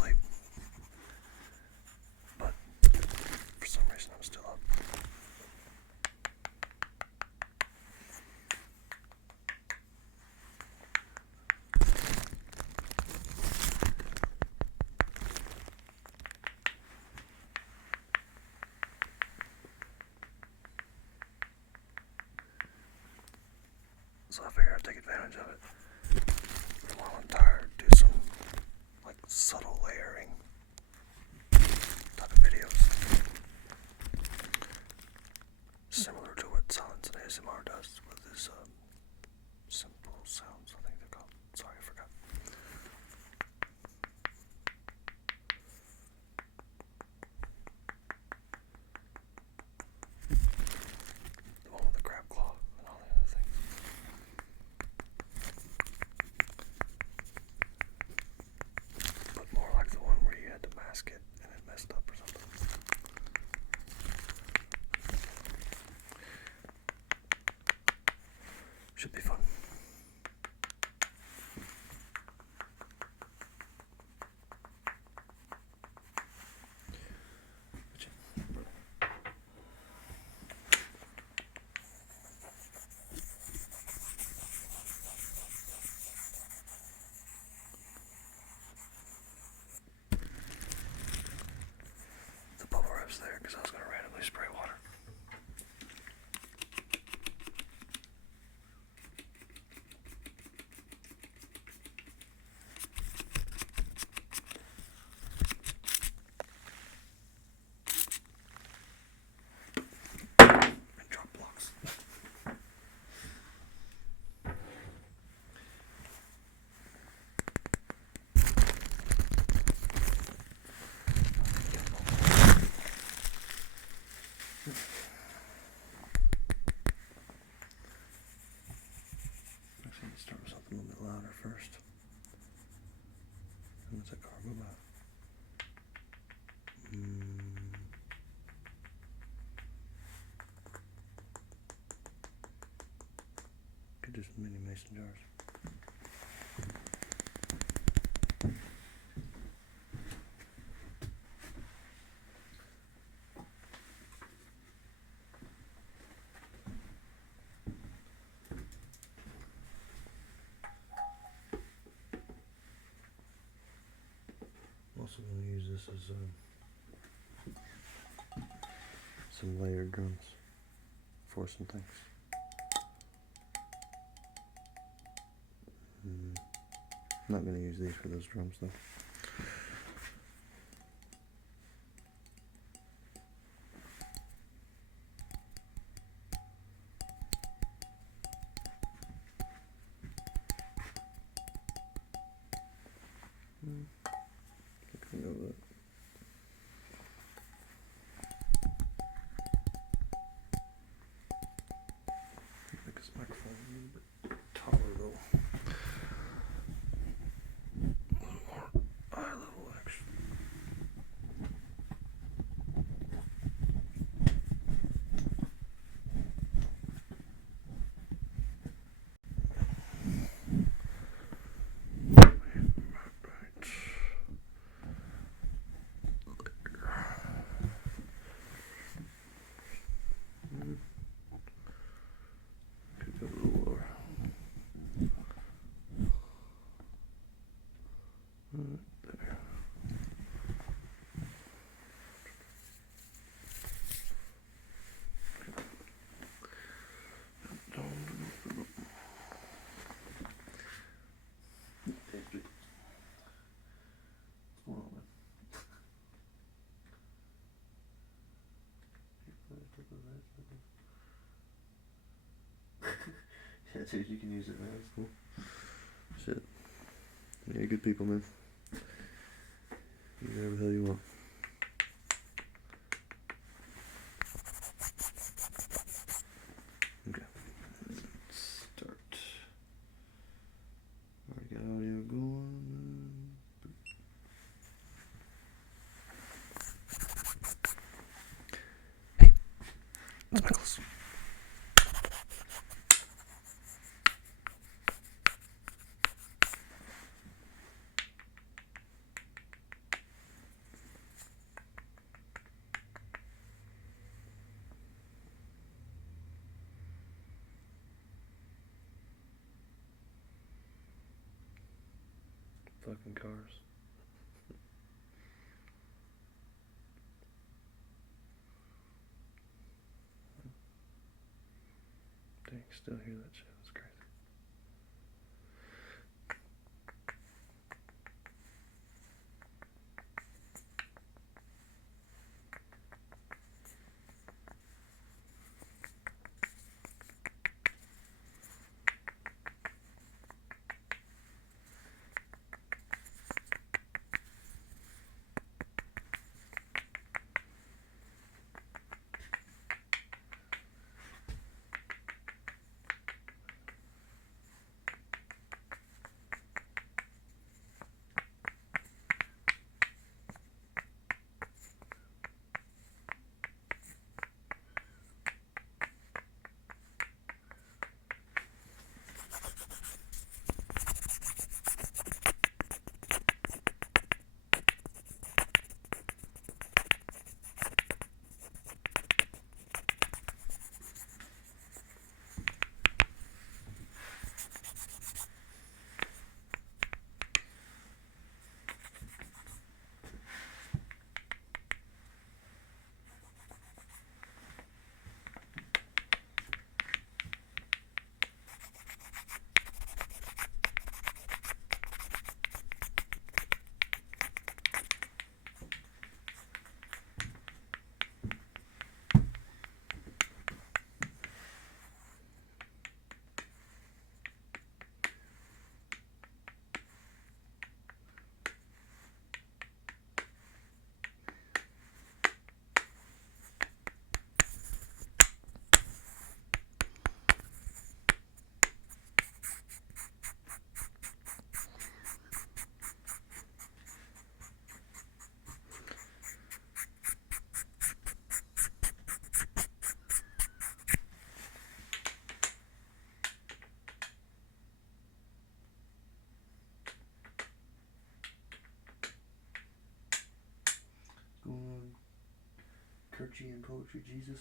asleep. But for some reason I'm still up. So I figured I'd take advantage of it. And while I'm tired, do some like subtle layering type of videos. Similar to what Silence and ASMR does with his simple sounds, I think they're called. Sorry, I forgot. The one with the crab claw and all the other things. But more like the one where you had to mask it and it messed up or something. Should be fun. The bubble wrap's there because I was going to randomly spray water. And drop blocks. Actually, let's start with something a little bit louder first. And it's a car move out. Could do some mini mason jars. I'm also going to use this as some layered drums for some things. I'm not going to use these for those drums though. I can go with it. Make this microphone a little bit taller though. A little more eye level action. Could go a little lower. There. Yeah, dude, you can use it, man. That's cool. Shit. Yeah, good people, man. Use whatever the hell you want. Okay. Let's start. Already got audio going. Hey, it's Michaels. fucking cars. Dang, still hear that shit. It's crazy. Going on, Kirchy and Poetry Jesus.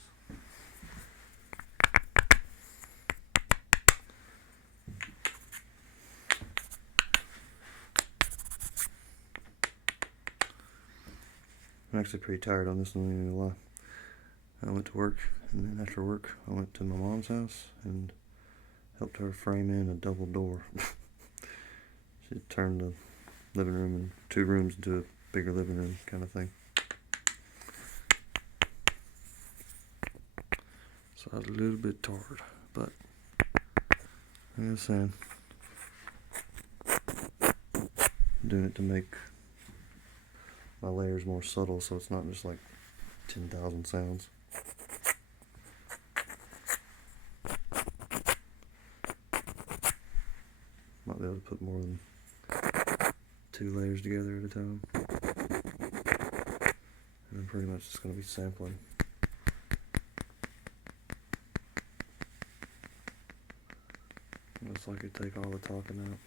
I'm actually pretty tired on this one, I'm not gonna lie. I went to work, and then after work, I went to my mom's house and helped her frame in a double door. She turned the living room and 2 rooms into a bigger living room kind of thing. So I was a little bit tired, but like I was saying, I'm doing it to make my layers more subtle, so it's not just like 10,000 sounds. Might be able to put more than 2 layers together at a time. And I'm pretty much just going to be sampling. Looks like it take all the talking out.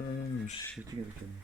Oh shit, you gotta kill me.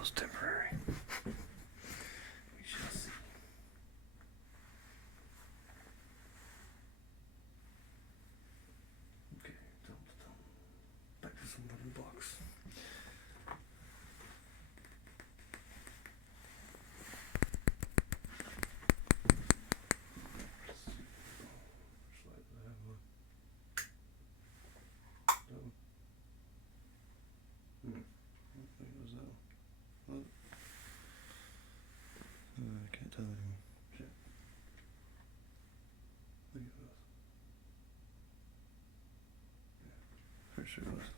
was temporary. We shall see. Okay, back to some wooden blocks. I can't tell anymore. Shit. Look at those. Yeah, pretty sure it was.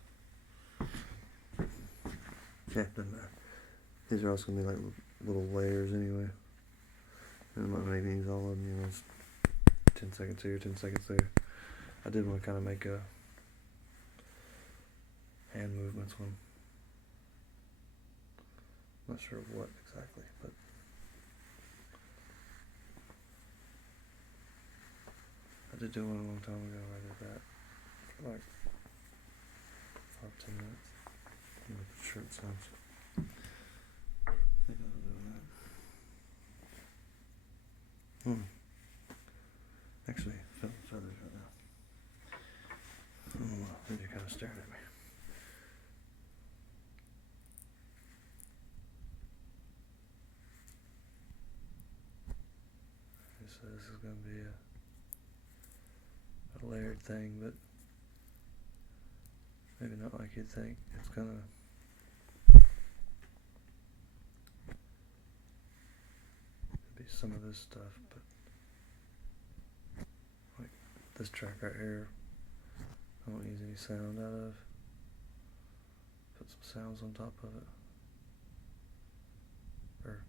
Yeah, doesn't matter. These are also gonna be like little layers anyway. And I'm not making these all of them, you know, it's 10 seconds here, 10 seconds there. I did want to kind of make a hand movements one. Not sure what exactly, but I did do one a long time ago. I did that for like 5-10 minutes. Look at the shirt sounds. I think I'll do that. Actually, feathers right now. Oh, I think you're kind of staring at me. So this is going to be a layered thing, but maybe not like you'd think. It's going to be some of this stuff, but like this track right here, I won't use any sound out of. Put some sounds on top of it, or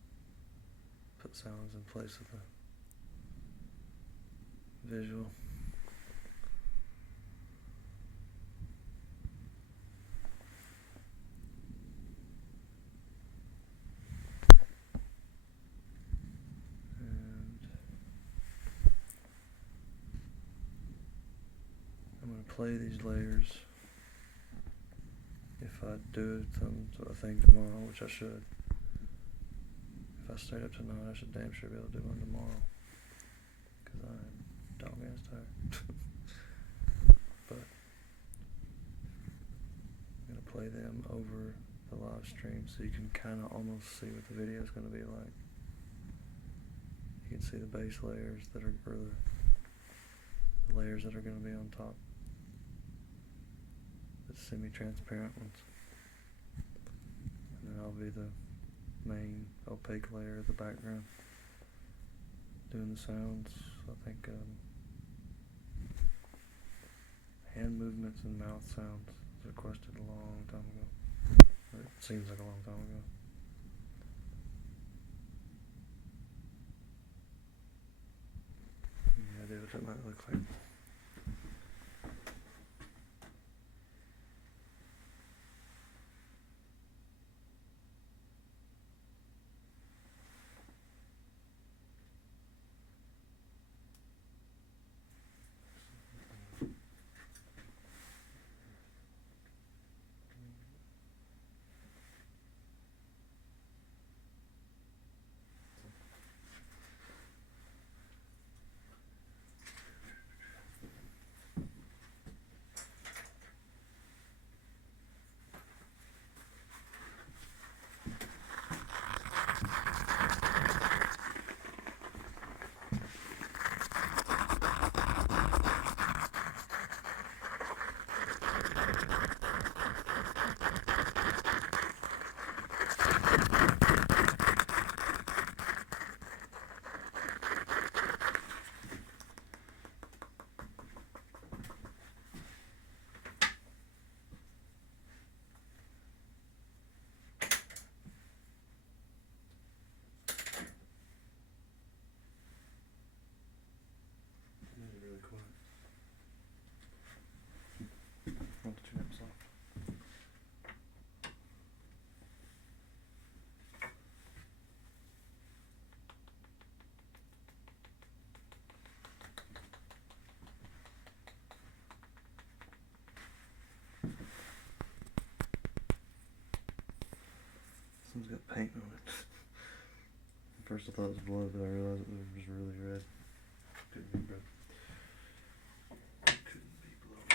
put sounds in place of the visual. And I'm going to play these layers if I do some sort of thing tomorrow, which I should. If I stayed up tonight, I should damn sure be able to do one tomorrow, because I'm dog-ass tired. But I'm going to play them over the live stream so you can kind of almost see what the video is going to be like. You can see the base layers that are, or the layers that are going to be on top. The semi-transparent ones. And then I'll be the main opaque layer of the background doing the sounds. I think hand movements and mouth sounds was requested a long time ago, or it seems like a long time ago. Any idea what that might look like? one's got paint on it. At first I thought it was blood, but I realized it was just really red. Couldn't be blood. Couldn't be blood.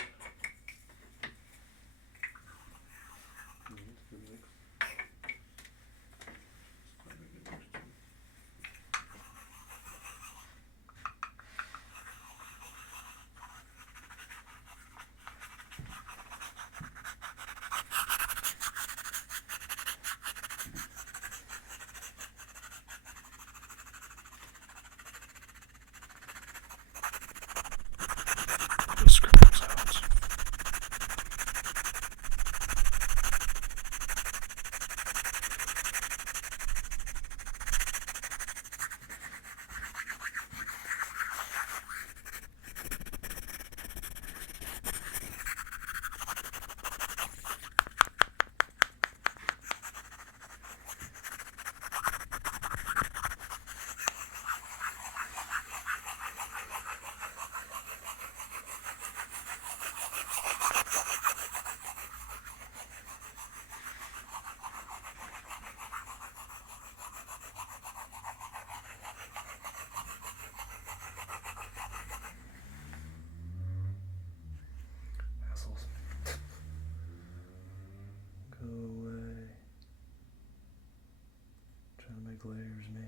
That's a good mix. It's quite a good mix too. Scribbling sounds. Assholes. Go away. Trying to make layers, man.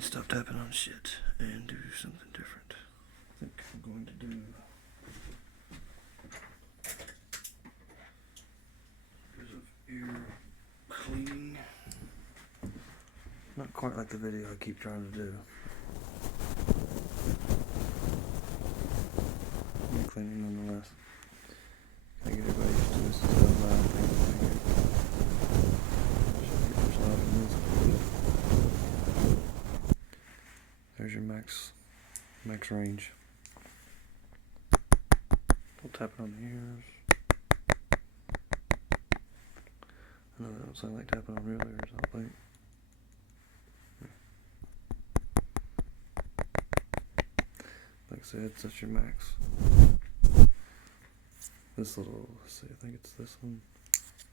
need to stop tapping on shit and do something different. I think I'm going to do a bit of ear cleaning. Not quite like the video I keep trying to do. Ear cleaning nonetheless. Can I get everybody used to this stuff loud thing? Should get much louder than this. There's your max range. We'll tap it on the ears. I know that don't sound like tapping on real ears, I think. Like I said, that's your max. This little, let's see, I think it's this one.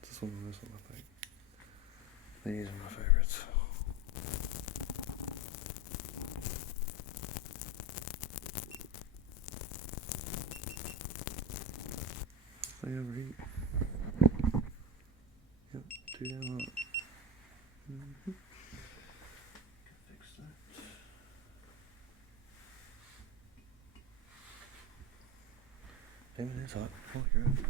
It's this one and this one, I think. These are my favorites. They overheat. Yep, too damn hot. Mm-hmm. Fix that. Damn, it is hot. Oh, you're right.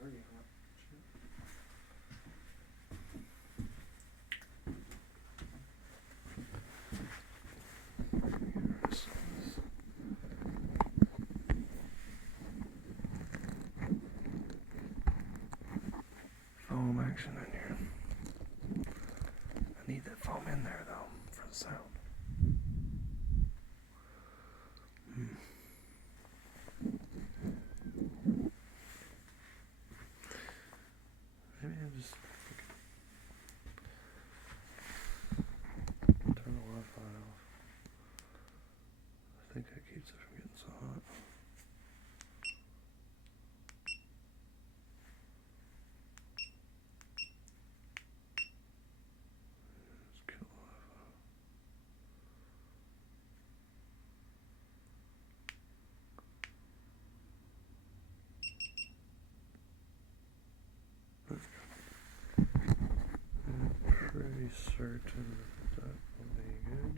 Pretty hot. Foam action in here. I need that foam in there though for the sound. Maybe I'll just turn the Wi-Fi off. I think that keeps it from getting so hot. Let's kill the Wi-Fi. I'm pretty certain that will be good.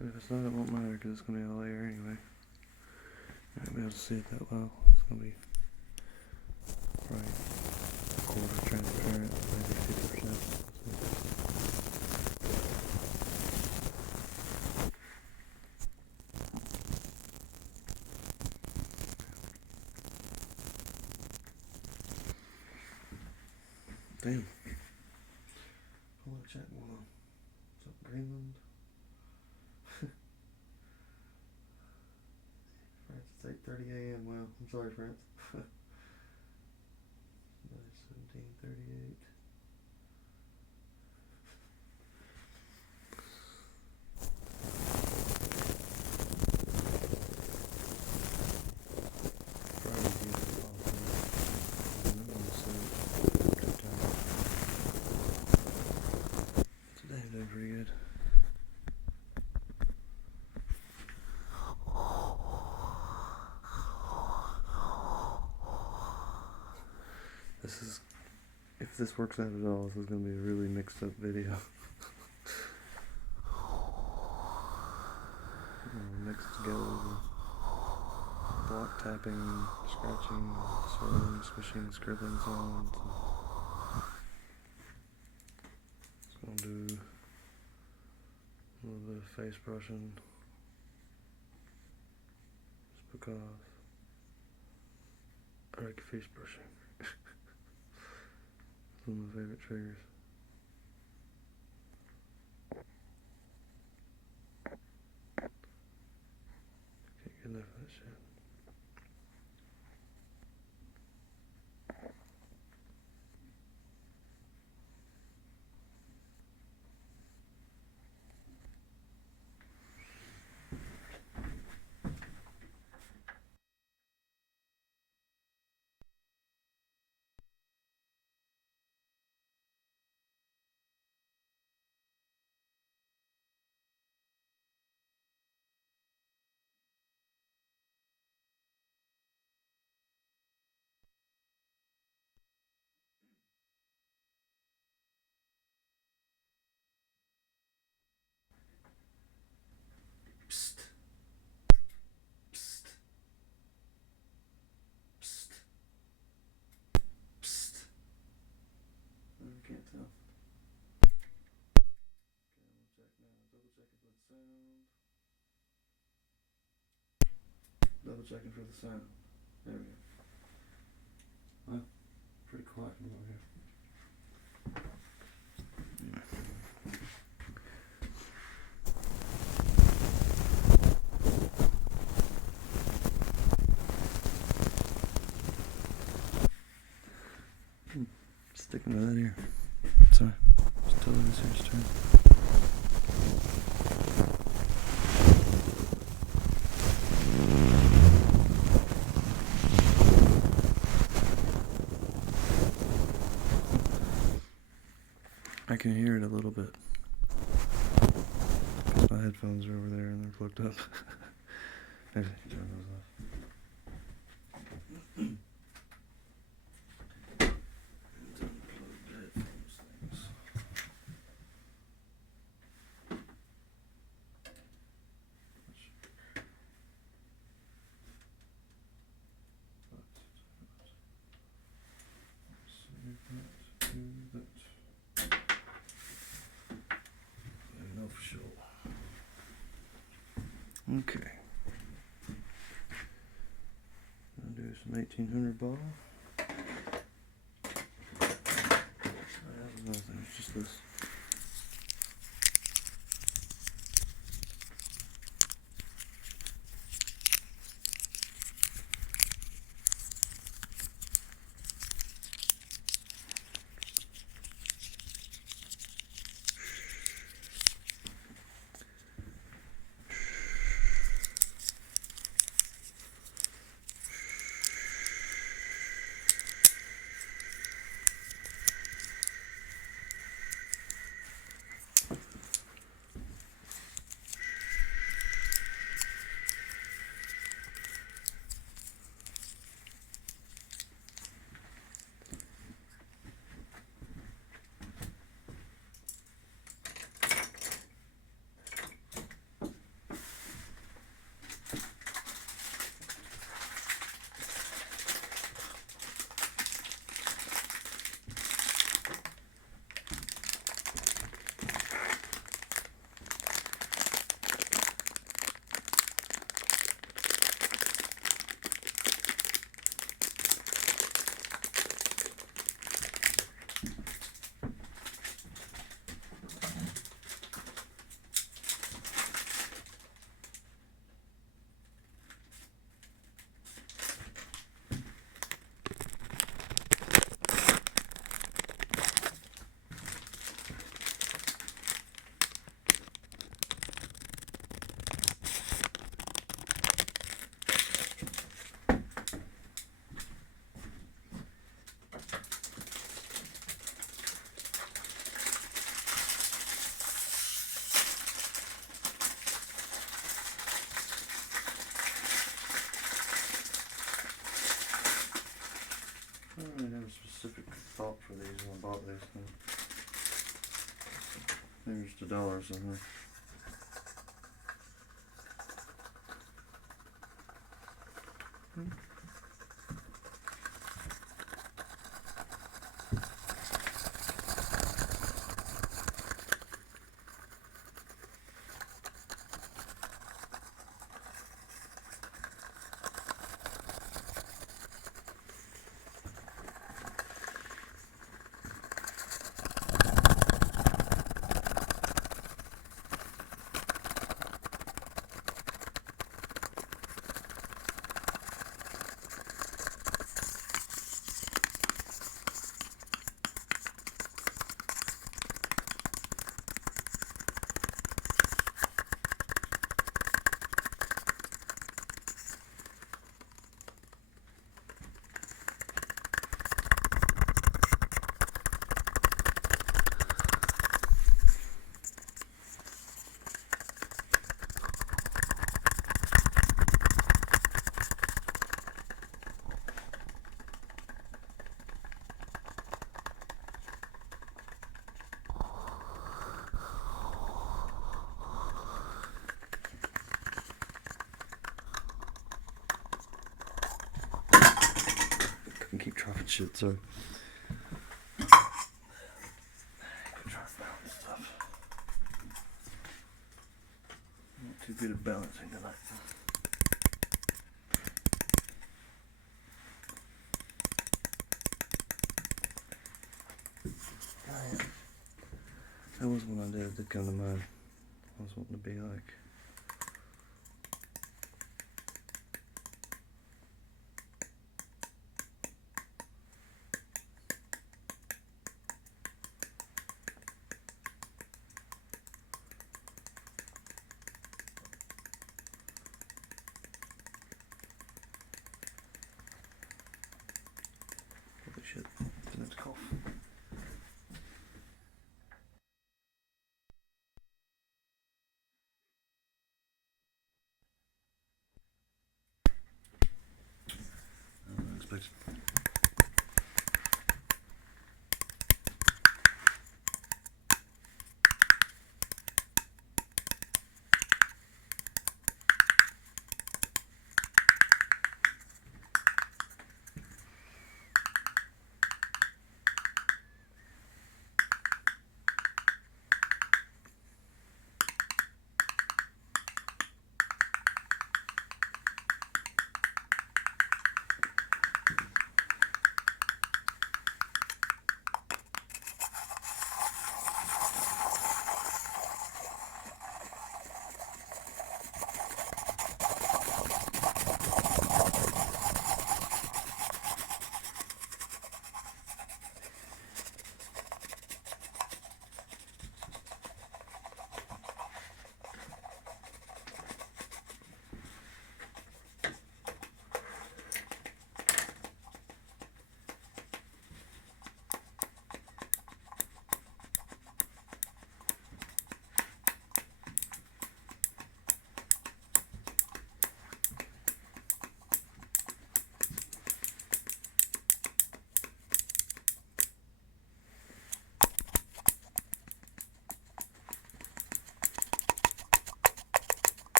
And if it's not, it won't matter because it's going to be a layer anyway. I won't be able to see it that well. It's going to be right a quarter transparent, maybe 50%. Damn. All that chat going on. What's up, Greenland? France, it's 8:30 a.m. Wow, I'm sorry, France. Nice, 17:38. Friday's usually off. I'm going to sleep. Good time. Today I'm doing pretty good. This is, if this works out at all, this is going to be a really mixed up video. Mixed together with block tapping, scratching, swirling, swishing, scribbling sounds. It's going to do a little bit of face brushing. Just because I like face brushing. It's one of my favorite triggers. Can't get enough of that shit. checking for the sound. There we go. Well, pretty quiet from over here. Sticking to that ear. Sorry. Just totally this ear's turn. I can hear it a little bit. My headphones are over there and they're plugged up. Maybe I can turn those off. For sure. Okay. I'll do some 1800 bottle. It's just this. I don't really have a specific thought for these when I bought these. Maybe just $1 somewhere. I can keep dropping shit, so. Try and balance stuff. Not too good at balancing tonight. That was one idea that did come to mind. I was wanting to be like. Holy shit, that's cough. Unexpected.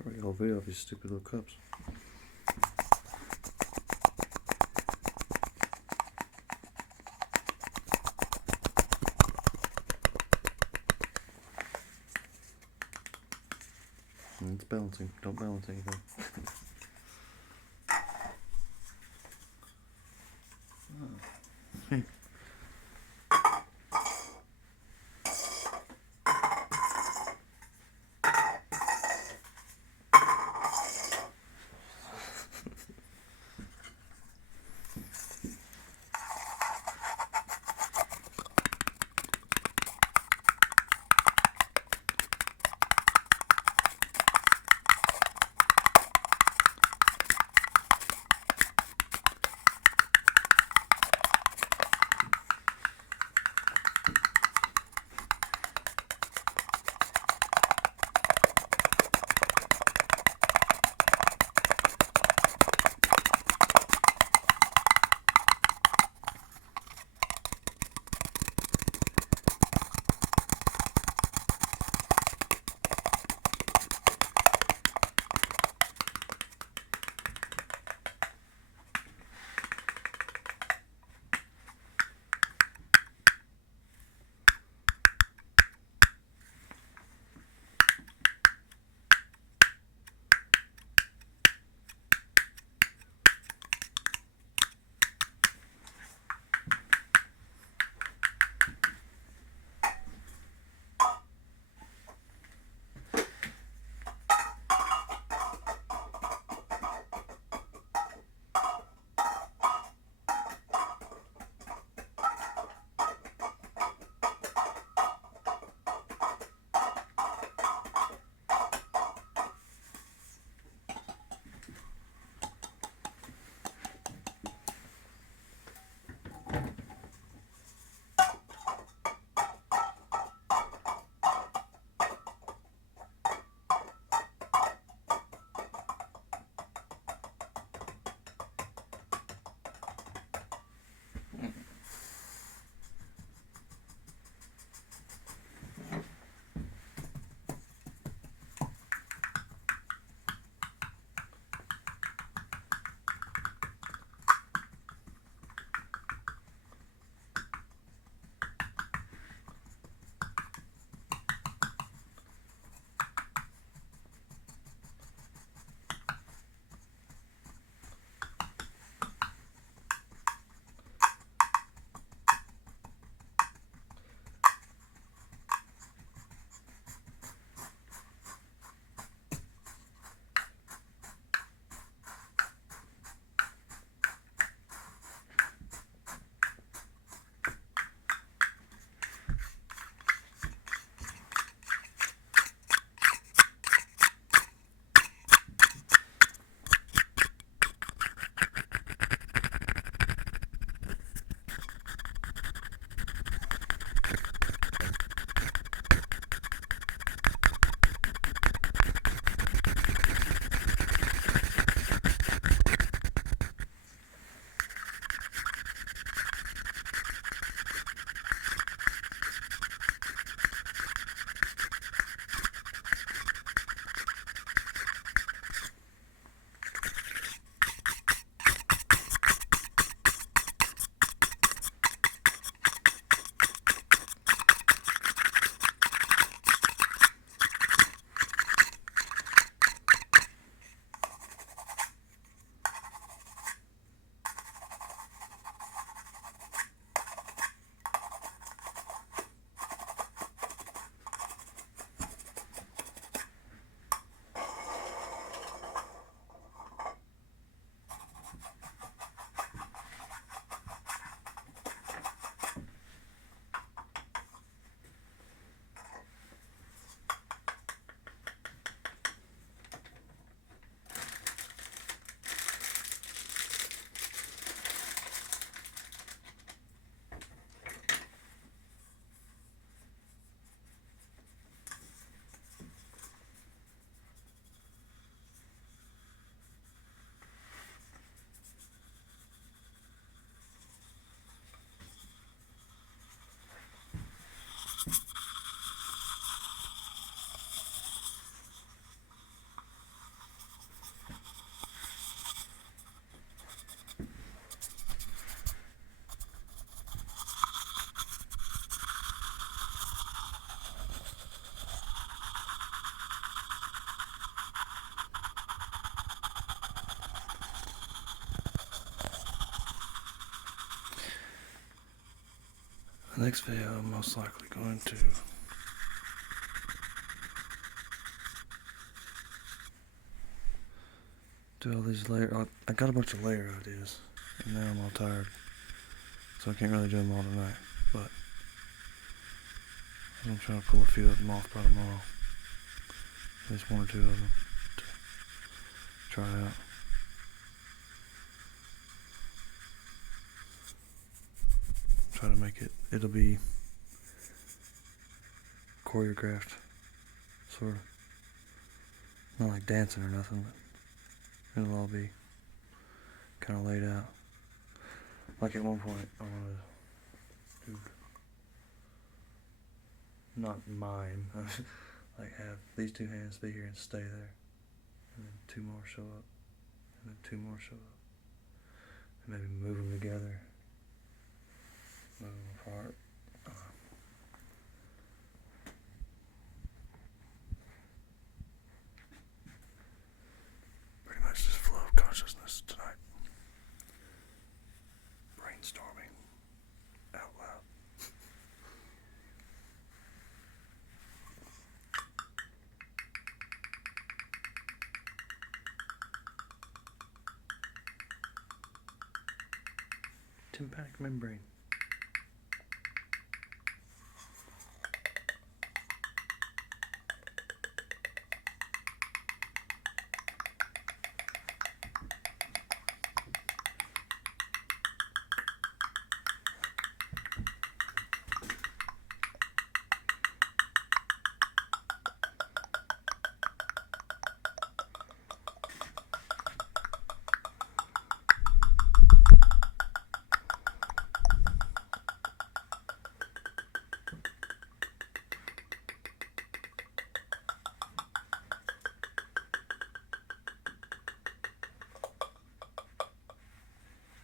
Probably all video of these stupid little cups. And it's balancing. Don't balance anything. The next video I'm most likely going to do all these layer. I got a bunch of layer ideas, and now I'm all tired, so I can't really do them all tonight. But I'm gonna try to pull a few of them off by tomorrow. At least one or two of them to try out. Try to make it. It'll be choreographed, sort of. Not like dancing or nothing, but it'll all be kind of laid out. Like at one point, I want to do, not mime, like have these two hands be here and stay there, and then two more show up, and then two more show up, and maybe move them together, move them apart. Pretty much just flow of consciousness tonight. Brainstorming out loud. Tympanic membrane.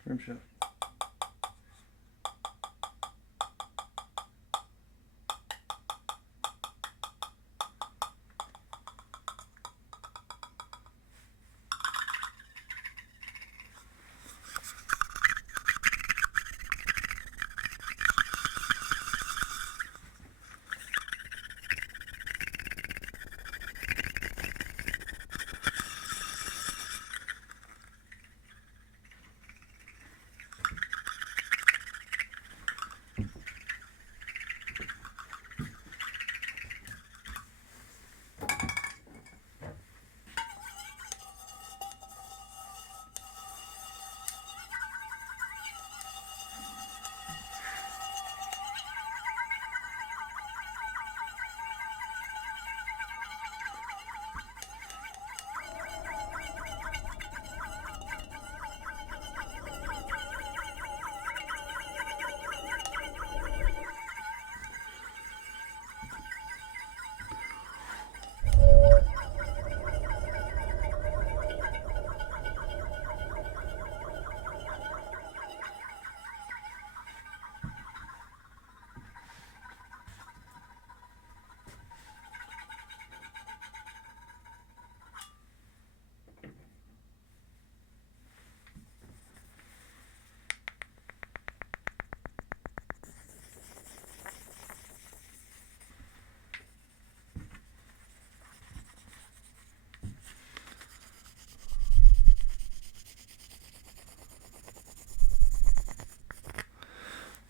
Rim shot.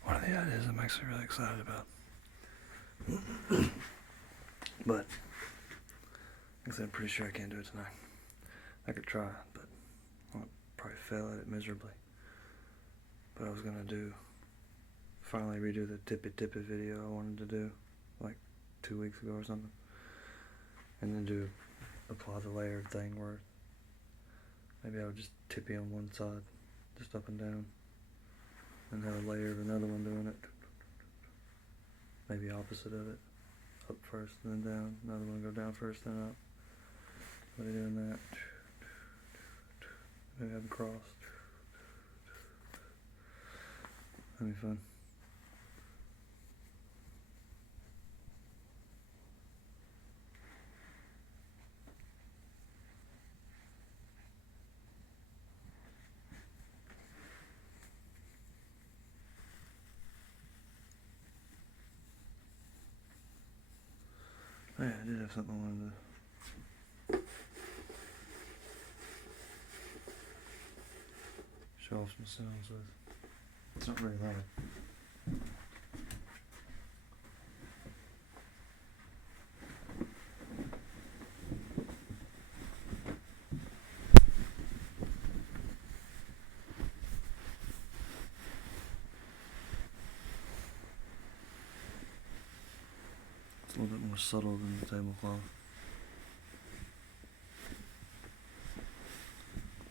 One of the ideas I'm actually really excited about. But, like I said, I'm pretty sure I can't do it tonight. I could try, but I'll probably fail at it miserably. But I was gonna finally redo the tippy tippy video I wanted to do, like 2 weeks ago or something. And then apply the layered thing where maybe I would just tippy on one side, just up and down. And have a layer of another one doing it. Maybe opposite of it. Up first and then down. Another one go down first then up. Maybe doing that. Maybe have them cross. That'd be fun. Yeah, I did have something I wanted to show off some sounds with. It's not very loud. It's a little bit more subtle than the tablecloth.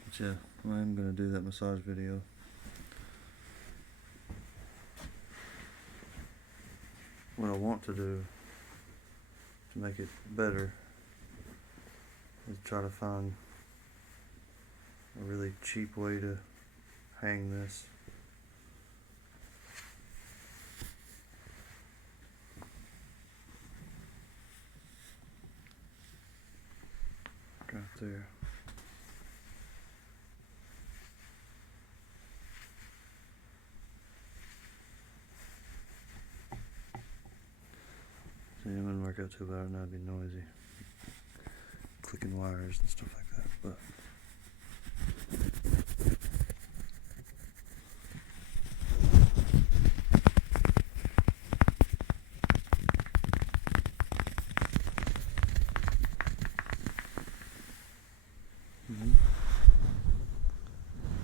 But yeah, I am going to do that massage video. What I want to do to make it better is try to find a really cheap way to hang this. Right there. See, it wouldn't work out too bad, and that'd be noisy. Clicking wires and stuff like that, but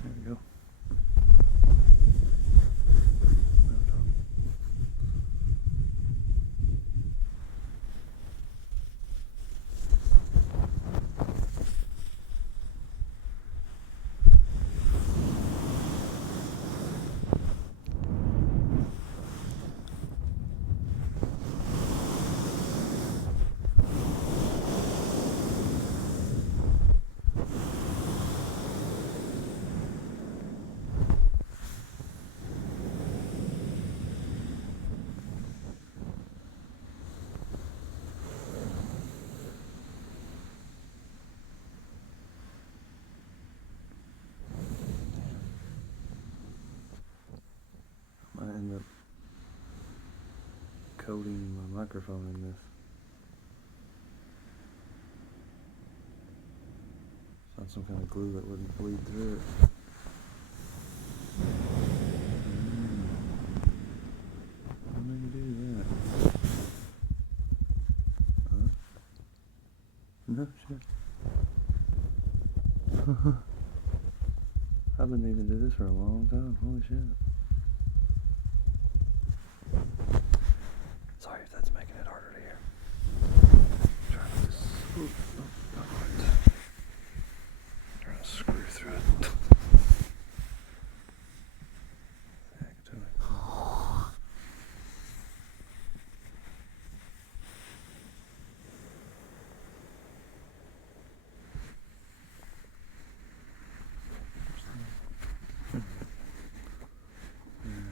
there we go. Now we're talking. I end up coating my microphone in this. Found some kind of glue that wouldn't bleed through it. How do you do that? No shit. I've been needing to do this for a long time. Holy shit. Sorry if that's making it harder to hear. Trying to just. Not quite. Trying to screw through it. Heck, do it.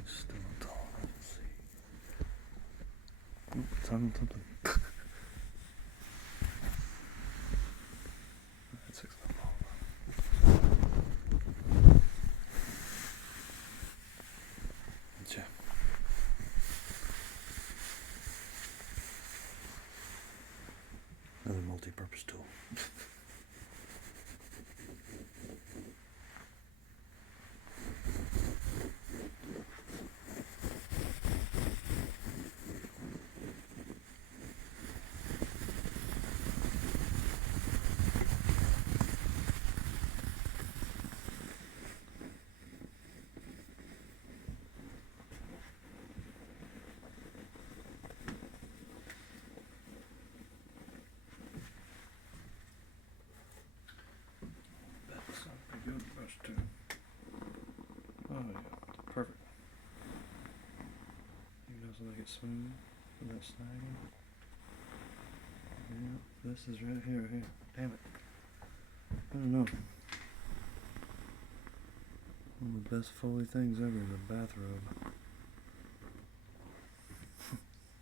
It's still not tall. Let's see. Oh, it's on something. That's 6 foot tall. Yeah. Another multi-purpose tool. That's a pretty good brush too. Oh yeah, perfect. Even doesn't make it smooth without snagging. Yeah, this is right here. Damn it. I don't know. One of the best Foley things ever is a bathrobe.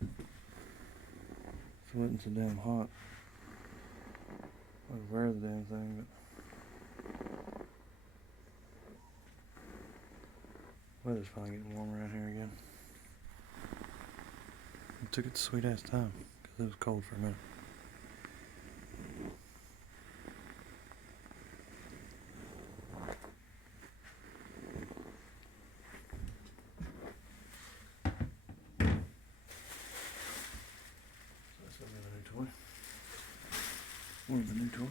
It's wetting so damn hot. I wear the damn thing, but weather's finally getting warmer out here again. It took its sweet ass time because it was cold for a minute. choice.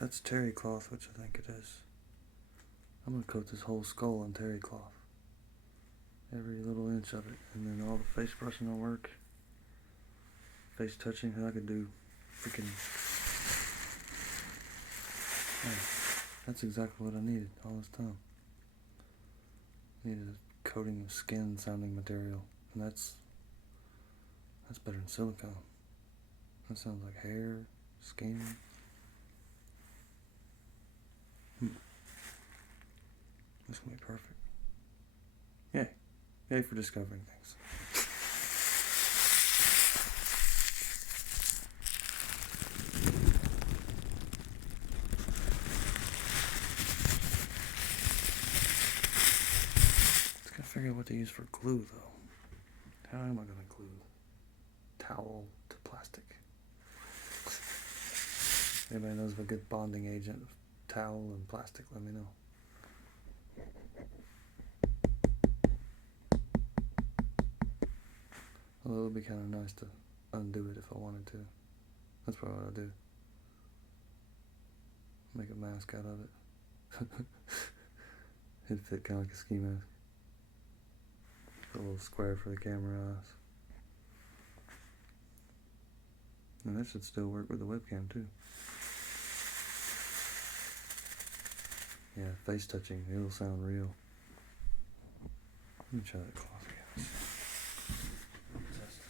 That's terry cloth, which I think it is. I'm going to coat this whole skull in terry cloth. Every little inch of it. And then all the face brushing will work. Face touching, I could do freaking... Yeah, that's exactly what I needed all this time. Needed a coating of skin sounding material. And that's better than silicone. That sounds like hair, skin. This can be perfect. Yay. Yay for discovering things. Just gotta figure out what to use for glue, though. How am I gonna glue towel to plastic. Anybody knows of a good bonding agent of towel and plastic, let me know. Although it would be kind of nice to undo it if I wanted to. That's probably what I'll do. Make a mask out of it. It'd fit kind of like a ski mask. A little square for the camera eyes. And that should still work with the webcam too. Yeah, face touching, it'll sound real. Let me try that cloth again. Test.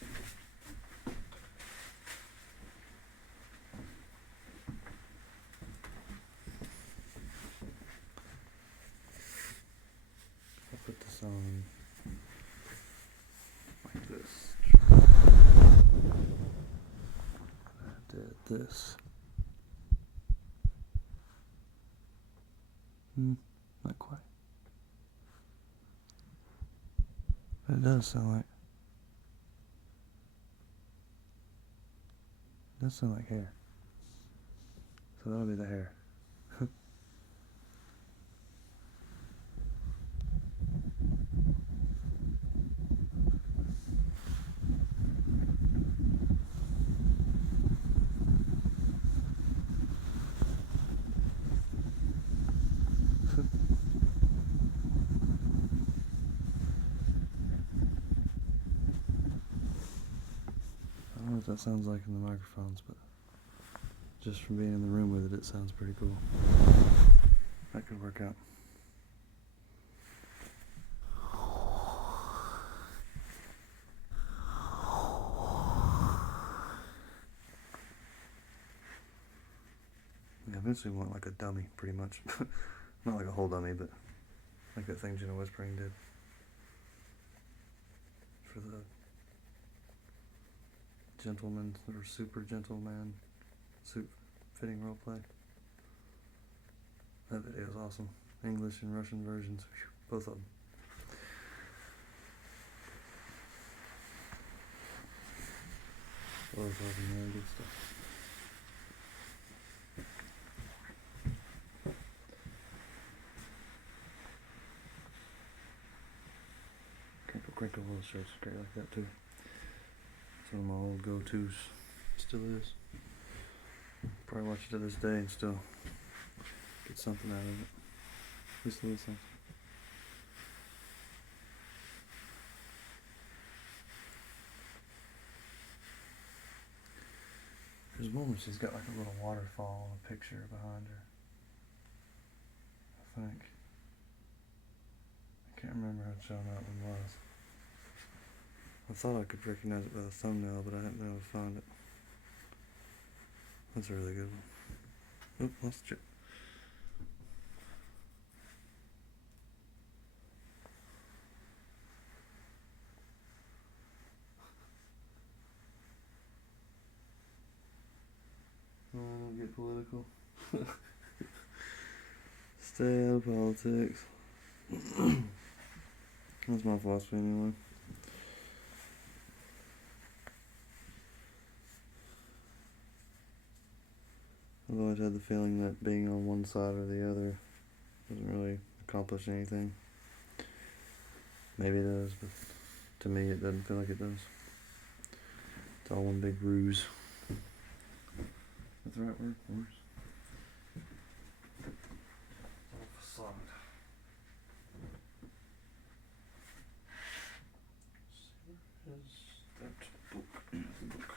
I'll put this on like this. I did this. Not quite. But it does sound like. It does sound like hair. So that'll be the hair. I don't know what that sounds like in the microphones, but just from being in the room with it, it sounds pretty cool. That could work out. Yeah, eventually we want like a dummy, pretty much. Not like a whole dummy, but like that thing Jenna Whispering did for the gentleman or super gentleman suit fitting role play. That video is awesome. English and Russian versions, both of them. Both of them, really good stuff. Crinkle Illustrates is great like that too. It's one of my old go-tos. Still is. Probably watch it to this day and still get something out of it. At least a little something. There's one where she's got like a little waterfall, a picture behind her. I think. I can't remember how shown that one was. I thought I could recognize it by the thumbnail, but I haven't been able to find it. That's a really good one. Oop, lost the chip. I don't get political. Stay out of politics. That's my philosophy anyway. I've always had the feeling that being on one side or the other doesn't really accomplish anything. Maybe it does, but to me it doesn't feel like it does. It's all one big ruse. That's the right word? Ruse? It's all facade. Where is that book? Yeah, the book.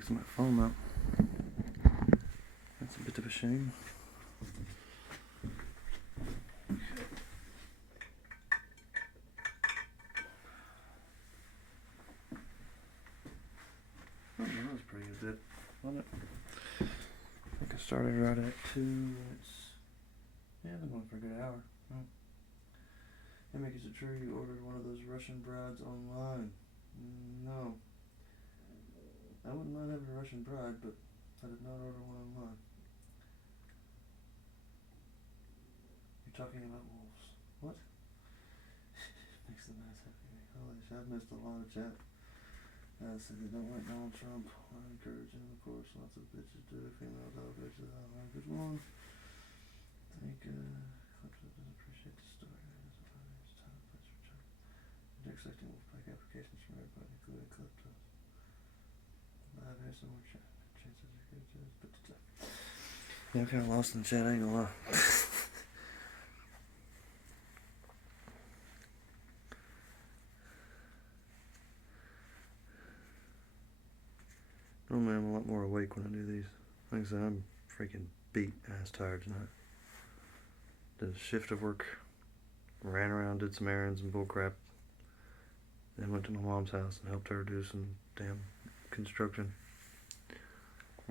Take some of that foam out. That's a bit of a shame. Oh, that was a pretty good bit, wasn't it? I think I started right at 2 minutes. Yeah, I've been going for a good hour. Oh. Hey, Mick, is it true you ordered one of those Russian brides online? No. I wouldn't mind having a Russian bride, but I did not order one online. You're talking about wolves. What? Makes the math happy. Holy shit, I've missed a lot of chat. Said they don't like Donald Trump. I encourage him, of course. Lots of bitches do. Female dog bitches. I don't know which one. I think, Clips doesn't appreciate the story. It's time and place for Chuck. They're expecting Wolfpack applications from everybody, including Clips. Live here somewhere. Chances are good, but it's tough. Yeah, I'm kind of lost in the chat, I ain't gonna lie. Normally I'm a lot more awake when I do these. Like I said, I'm freaking beat ass tired tonight. Did a shift of work, ran around, did some errands and bullcrap, then went to my mom's house and helped her do some damn construction.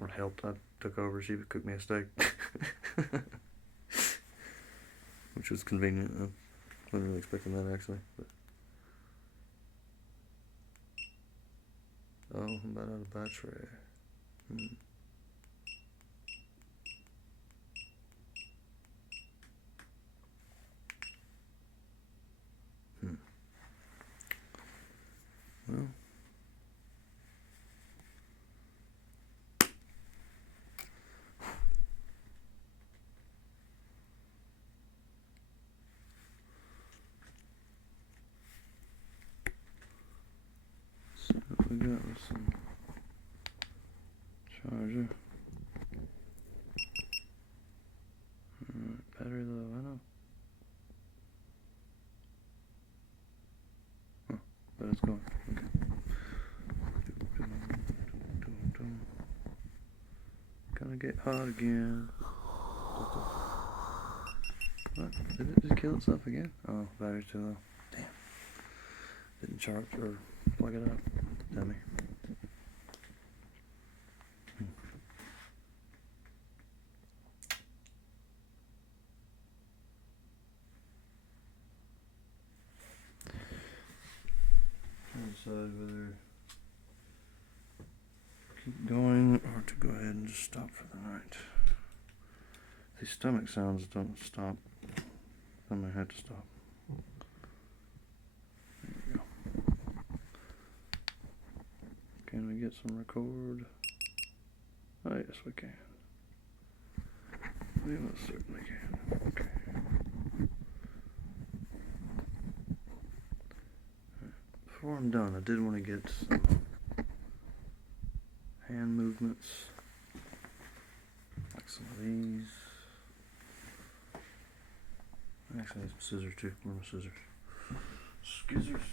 Or helped, I took over, she cooked me a steak. Which was convenient. I wasn't really expecting that actually. But oh, I'm about out of battery. Well. So what we got with some charger. Alright, battery low, I know. Huh, but it's going. Okay. Gonna get hot again. What? Did it just kill itself again? Oh, battery's too low. Damn. Didn't charge or plug it up. Dummy. Decide whether keep going or to go ahead and just stop for the night. These stomach sounds don't stop. I might have to stop. There we go. Can we get some record? Oh yes, we can. We most certainly can. Okay. Before I'm done, I did want to get some hand movements, like some of these. Actually, I have some scissors too. Where are my scissors? Scissors.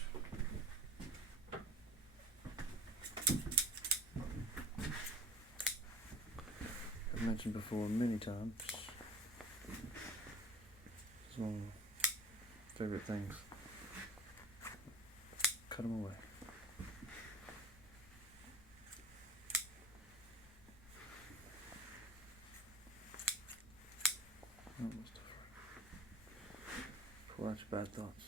I've mentioned before many times. It's one of my favorite things. Cut them away. Almost different. Pull out your bad thoughts.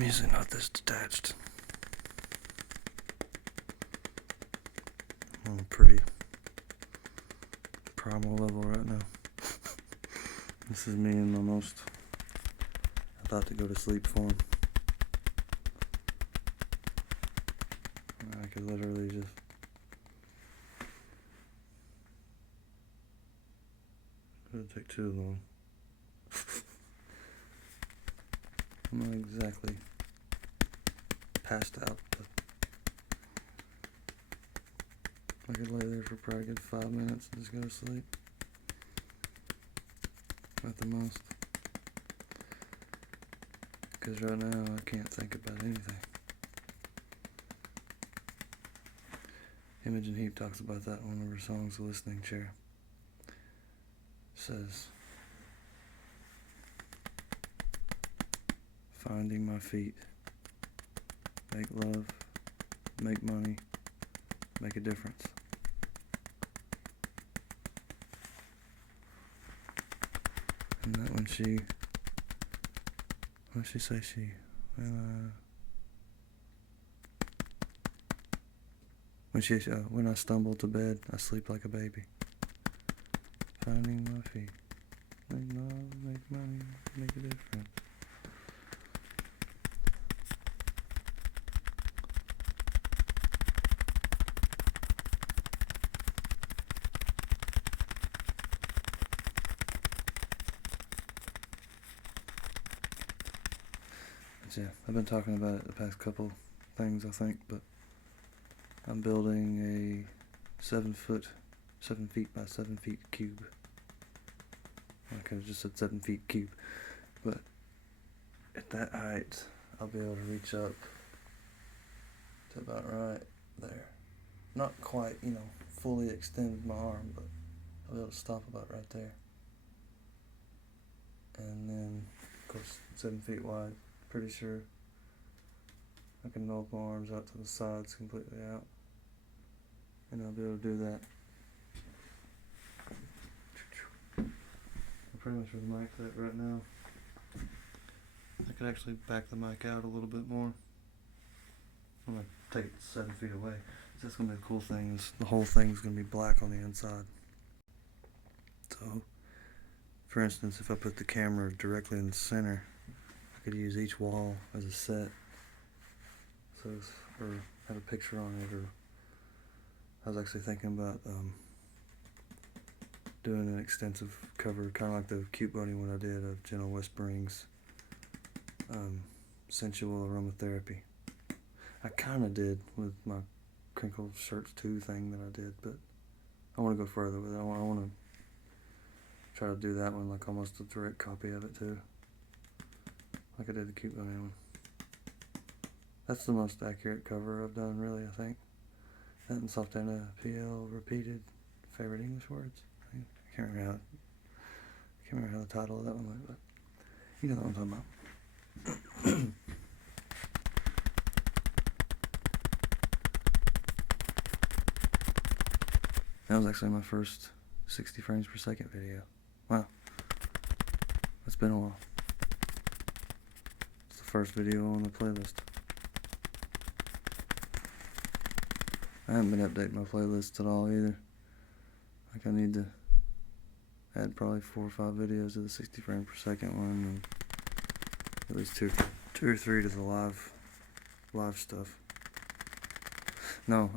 I'm usually not this detached. I'm on a pretty primal level right now. This is me in my most about to go to sleep form. I could literally just it would take too long. I'm not exactly passed out, but I could lay there for probably a good 5 minutes and just go to sleep. At the most. Because right now I can't think about anything. Imogen Heap talks about that in one of her songs, The Listening Chair. Says, finding my feet, make love, make money, make a difference. And that when she say when I stumble to bed, I sleep like a baby. Finding my feet, make love, make money, make a difference. Yeah, I've been talking about it the past couple things, I think, but I'm building a 7 feet by 7 feet cube. I could have just said 7 feet cube, but at that height, I'll be able to reach up to about right there. Not quite, fully extend my arm, but I'll be able to stop about right there. And then, of course, 7 feet wide. Pretty sure I can knock my arms out to the sides completely out, and I'll be able to do that. I'm pretty much with the mic set right now. I could actually back the mic out a little bit more. I'm going to take it 7 feet away. So that's going to be the cool thing, is the whole thing's going to be black on the inside. So, for instance, if I put the camera directly in the center, I could use each wall as a set, or have a picture on it, or I was actually thinking about doing an extensive cover, kind of like the Cute Bunny one I did of Gentle Whispering's Sensual Aromatherapy. I kind of did with my Crinkle Shirts 2 thing that I did, but I want to go further with it. I want to try to do that one like almost a direct copy of it too. Like I did the Cute Bunny one. That's the most accurate cover I've done, really, I think. That and Soft Anna PL repeated favorite English words. I can't remember how the title of that one went, but you know what I'm talking about. That was actually my first 60 frames per second video. Wow. That's been a while. First video on the playlist. I haven't been updating my playlists at all either. Like I need to add probably 4 or 5 videos to the 60 frame per second one, and at least two or three to the live stuff. No,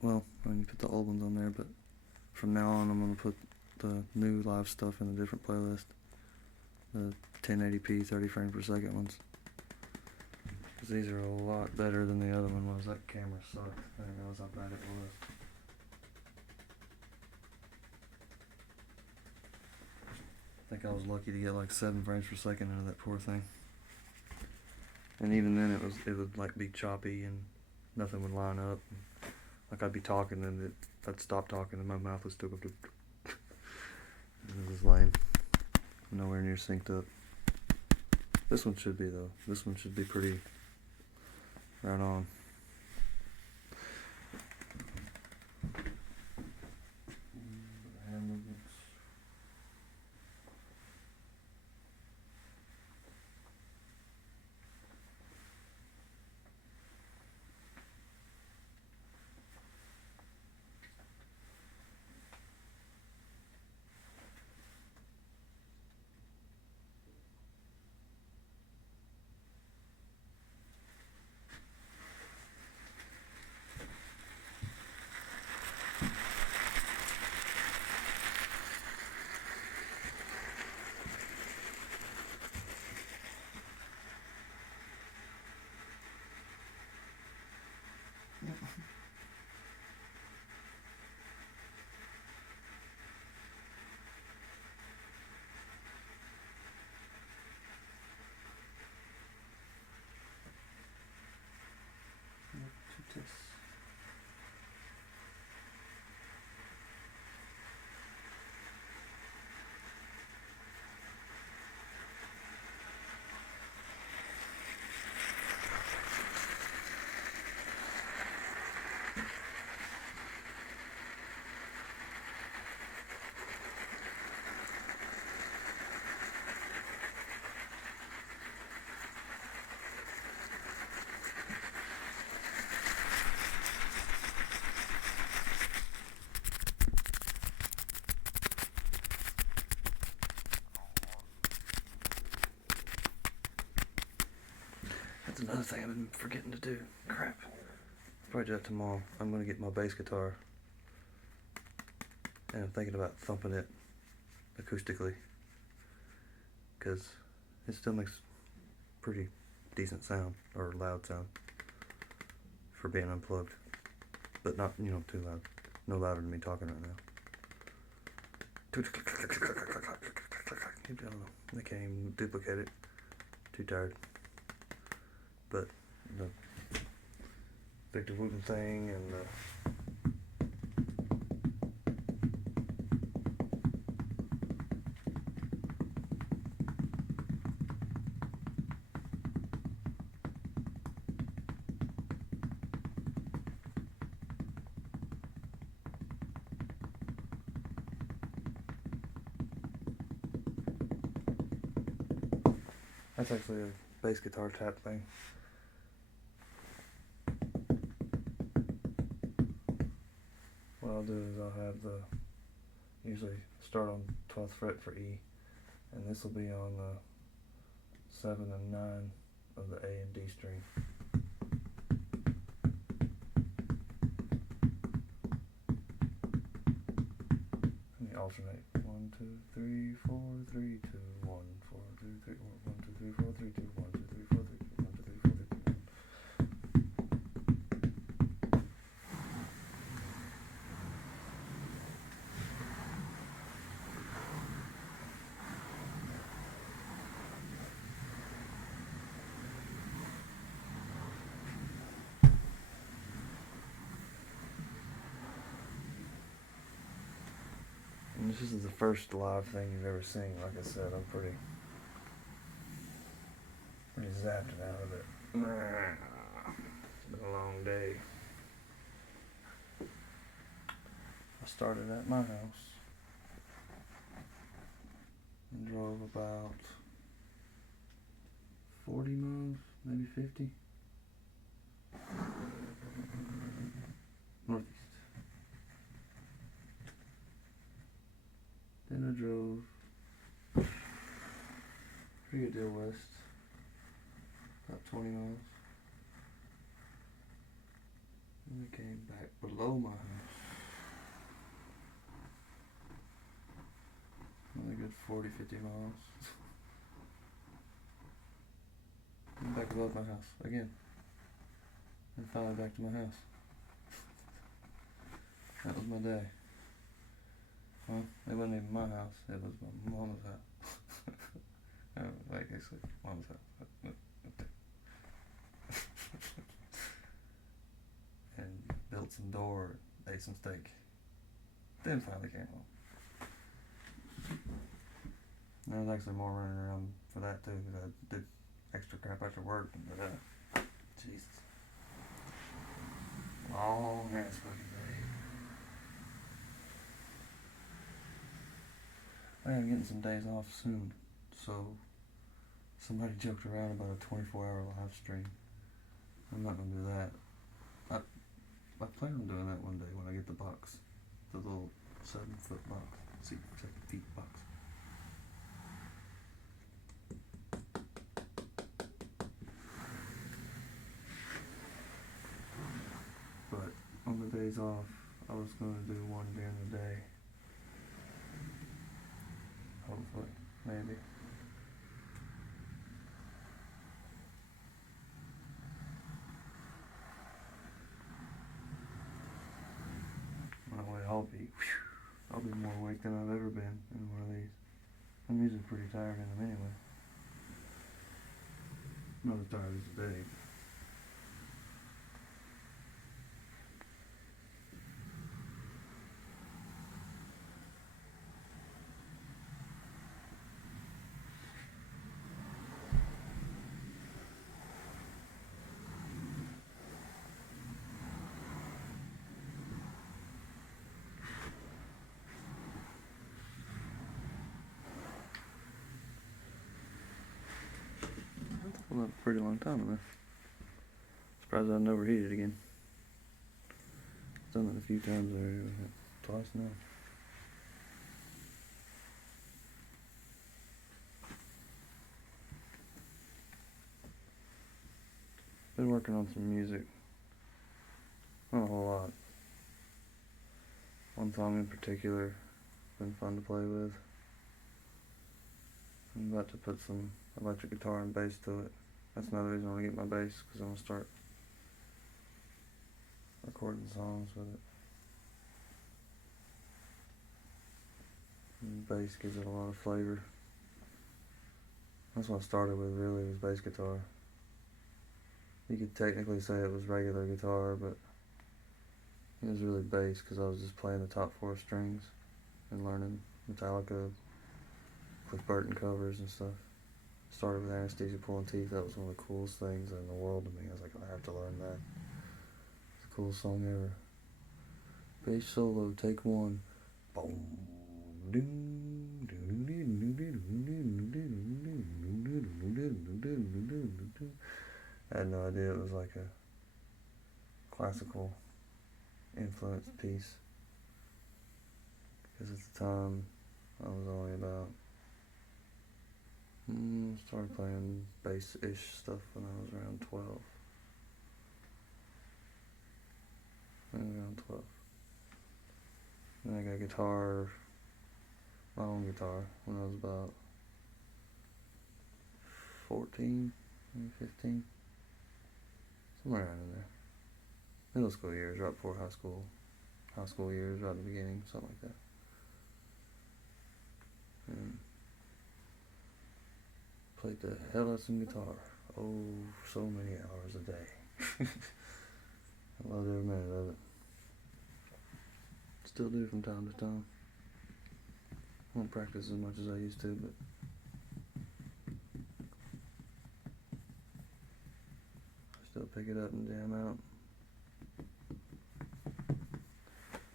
well, I mean, put the old ones on there, but from now on I'm gonna put the new live stuff in a different playlist. The 1080p 30 frames per second ones, because these are a lot better than the other one was. That camera sucked. I didn't realize how bad it was. I think I was lucky to get like 7 frames per second out of that poor thing, and even then it would like be choppy and nothing would line up. Like I'd be talking and I'd stop talking and my mouth would still go. This is lame. Nowhere near synced up. This one should be though. This one should be pretty right on. Hand movements. another thing I've been forgetting to do. Crap. I'll probably do that tomorrow. I'm gonna get my bass guitar, and I'm thinking about thumping it acoustically, because it still makes pretty decent sound, or loud sound, for being unplugged, but not, you know, too loud. No louder than me talking right now. I don't know. I can't even duplicate it. Too tired. But the Victor Wooten thing and the that's actually a bass guitar tap thing. What I'll do is I'll have usually start on 12th fret for E, and this will be on the 7 and 9 of the A and D string. Let me alternate. 1, 2, 3, 4, 3, 2, 1, 4, 2, 3, 1, 2, 3, 4, 3, 2, 1, 2, 3, 4, 3, 2, 1, 2, 3, 4, 3, 2, 1. And this is the first live thing you've ever seen. Like I said, I'm pretty zapped out of it. It's been a long day. I started at my house and drove about 40 miles, maybe 50. Northeast. Then I drove pretty good deal west, about 20 miles. And I came back below my house. Another good 40, 50 miles. And back above my house again. And finally back to my house. That was my day. Well, it wasn't even my house, it was my mama's house. Like, actually, mom's house. And built some door, ate some steak. Then finally came home. And there was actually more running around for that too, because I did extra crap after work. But, Jesus. Long ass fucking day. I am getting some days off soon, so somebody joked around about a 24-hour live stream. I'm not gonna do that. I plan on doing that one day when I get the box, the little 7-foot box, 7 feet box. But on the days off, I was gonna do one during the day. Hopefully, maybe. I'll be more awake than I've ever been in one of these. I'm usually pretty tired in them anyway. Not as tired as today. Well, a pretty long time enough. Surprised I didn't overheat it again. Done it a few times already. Twice now. working on some music. Not a whole lot. One song in particular been fun to play with. I'm about to put some electric guitar and bass to it. That's another reason I want to get my bass, because I'm going to start recording songs with it. And the bass gives it a lot of flavor. That's what I started with, really, was bass guitar. You could technically say it was regular guitar, but it was really bass because I was just playing the top 4 strings and learning Metallica, Cliff Burton covers and stuff. Started with Anesthesia Pulling Teeth. That was one of the coolest things in the world to me. I was like, I have to learn that. It's the coolest song ever. Bass solo, take 1. Boom. I had no idea it was like a classical influenced piece, because at the time I was only about started playing bass-ish stuff when I was around 12. Then I got a guitar, my own guitar, when I was about 14, maybe 15, somewhere around in there. Middle school years, right before high school years, right at the beginning, something like that. And played the hell out of some guitar. Oh, so many hours a day. I loved every minute of it. Still do from time to time. I don't practice as much as I used to, but I still pick it up and jam out.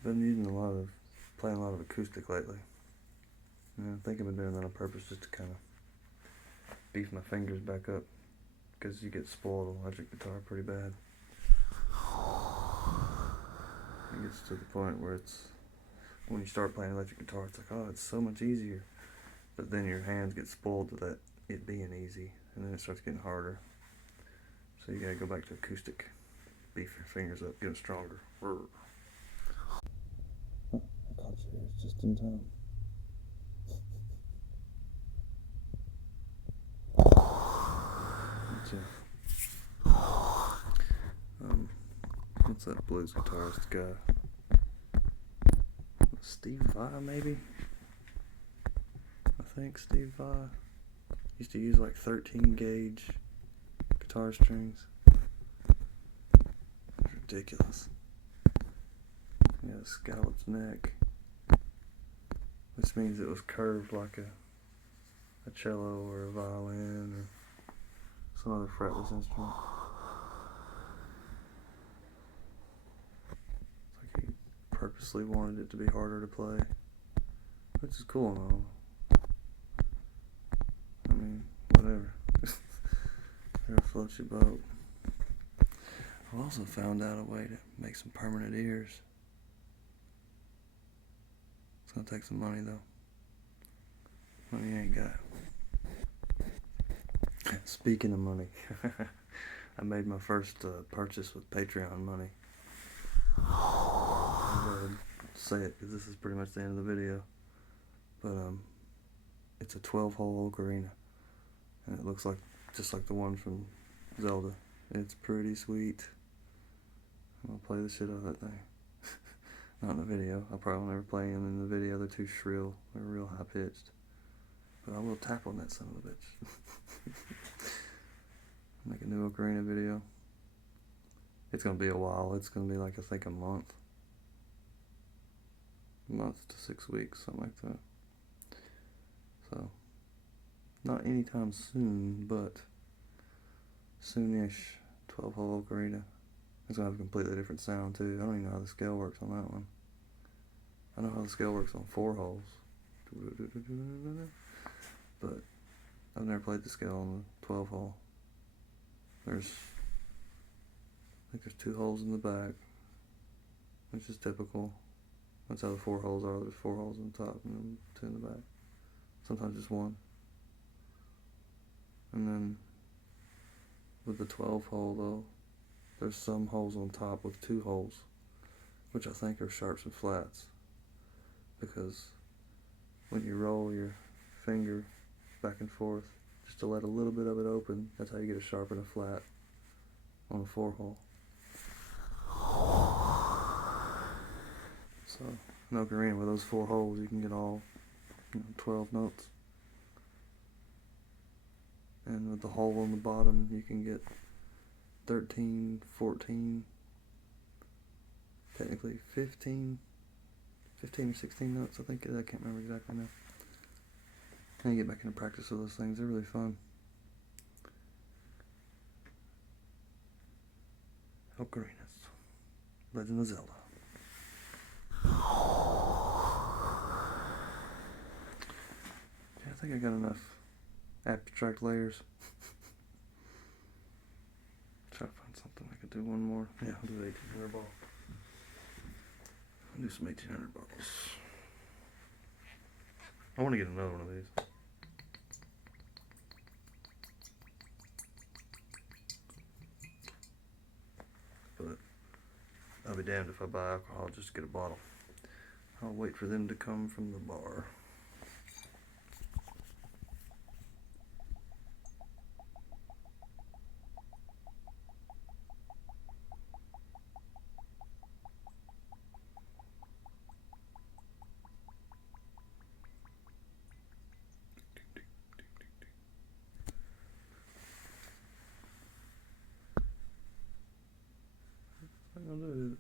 Been playing a lot of acoustic lately. And I think I've been doing that on purpose, just to kind of beef my fingers back up, because you get spoiled on electric guitar pretty bad. It gets to the point where when you start playing electric guitar, it's like, oh, it's so much easier. But then your hands get spoiled to that it being easy, and then it starts getting harder. So you gotta go back to acoustic. Beef your fingers up, get them stronger. Oh, I caught you just in time. What's that blues guitarist guy? Steve Vai, maybe? I think Steve Vai used to use like 13 gauge guitar strings. It's ridiculous. He had a scalloped neck, which means it was curved like a cello or a violin or some other fretless instrument. It's like he purposely wanted it to be harder to play, which is cool and all. I mean, whatever. Whatever floats your boat. I've also found out a way to make some permanent ears. It's gonna take some money though. Money you ain't got. Speaking of money, I made my first purchase with Patreon money. I'll go ahead and say it, because this is pretty much the end of the video. But it's a 12-hole ocarina, and it looks like just like the one from Zelda. It's pretty sweet. I'm gonna play the shit out of that thing. Not in the video. I probably won't ever play them in the video. They're too shrill. They're real high pitched. But I will tap on that son of a bitch. Make a new ocarina video. It's gonna be a while. It's gonna be like, I think, a month to 6 weeks, something like that. So, not anytime soon, but soonish. 12-hole ocarina. It's gonna have a completely different sound too. I don't even know how the scale works on that one. I know how the scale works on 4 holes, but I've never played the scale on the 12-hole. I think there's 2 holes in the back, which is typical. That's how the 4 holes are. There's 4 holes in the top and then 2 in the back. Sometimes just 1. And then with the 12-hole though, there's some holes on top with 2 holes, which I think are sharps and flats, because when you roll your finger back and forth just to let a little bit of it open, that's how you get a sharp and a flat on a 4-hole. So an ocarina with those 4 holes, you can get all 12 notes. And with the hole on the bottom, you can get 13, 14, technically 15 or 16 notes, I think. I can't remember exactly now. And you get back into practice with those things. They're really fun. Ocarinas. Legend of Zelda. Yeah, I think I got enough abstract layers. Try to find something I could do one more. Yeah, I'll do the 1800 ball. I'll do some 1800 balls. I want to get another one of these. But I'll be damned if I buy alcohol just to get a bottle. I'll wait for them to come from the bar. I'll do it.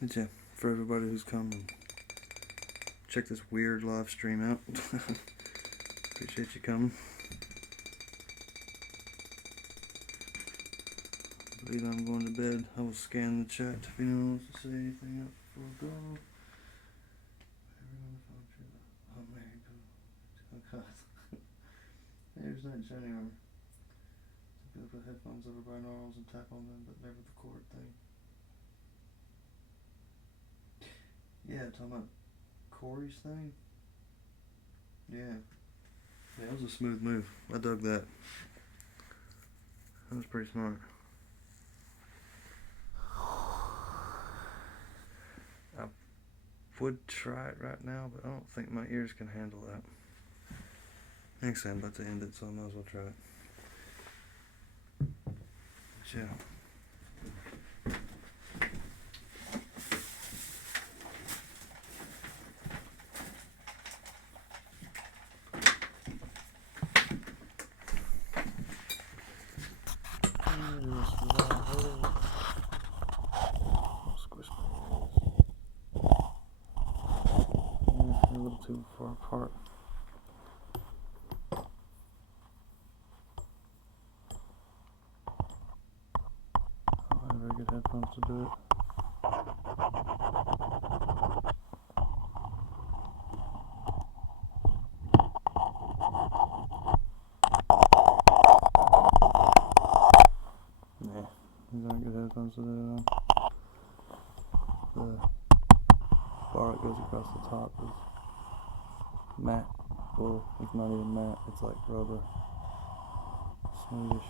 But yeah, for everybody who's come and check this weird live stream out, appreciate you coming. I believe I'm going to bed. I will scan the chat if anyone wants to say anything else before I go. Oh, Mary, oh God. There's that shiny armor. Some people put headphones over binaurals and tap on them, but never the cord thing. Yeah, talking about Corey's thing? Yeah. Yeah, that was a smooth move. I dug that. That was pretty smart. I would try it right now, but I don't think my ears can handle that. Actually, I'm about to end it, so I might as well try it. But yeah. A little too far apart. I don't have very good headphones to do it. Nah, these aren't good headphones to do it on. The bar that goes across the top is matte. Well, it's not even matte, it's like rubber. Smoothish.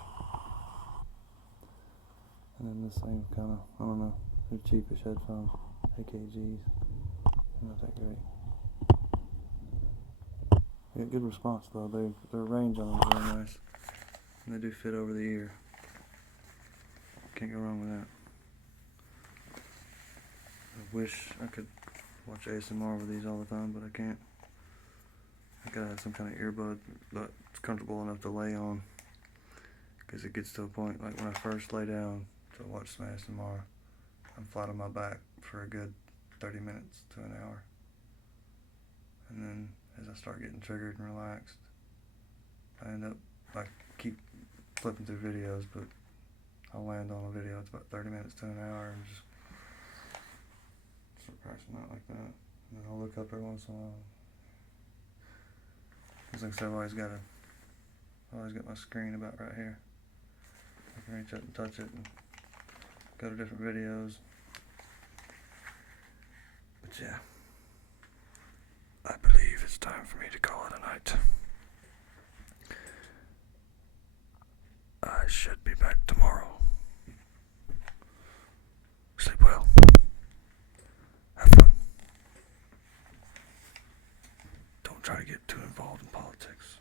And then this thing kind of, I don't know, they're cheapish headphones. AKGs. Not that great. They get good response though. Their range on them is really nice. And they do fit over the ear. Can't go wrong with that. I wish I could watch ASMR with these all the time, but I can't. I gotta have some kind of earbud that's comfortable enough to lay on. Because it gets to a point, like when I first lay down to watch Smash tomorrow, I'm flat on my back for a good 30 minutes to an hour. And then as I start getting triggered and relaxed, I end up, I keep flipping through videos, but I'll land on a video, it's about 30 minutes to an hour, and just start crashing out like that. And then I'll look up every once in a while. Because like I said, I've always got my screen about right here. I can reach out and touch it and go to different videos. But yeah, I believe it's time for me to call it a night. I should be back tomorrow. Sleep well. Have fun. Don't try to get too involved in politics.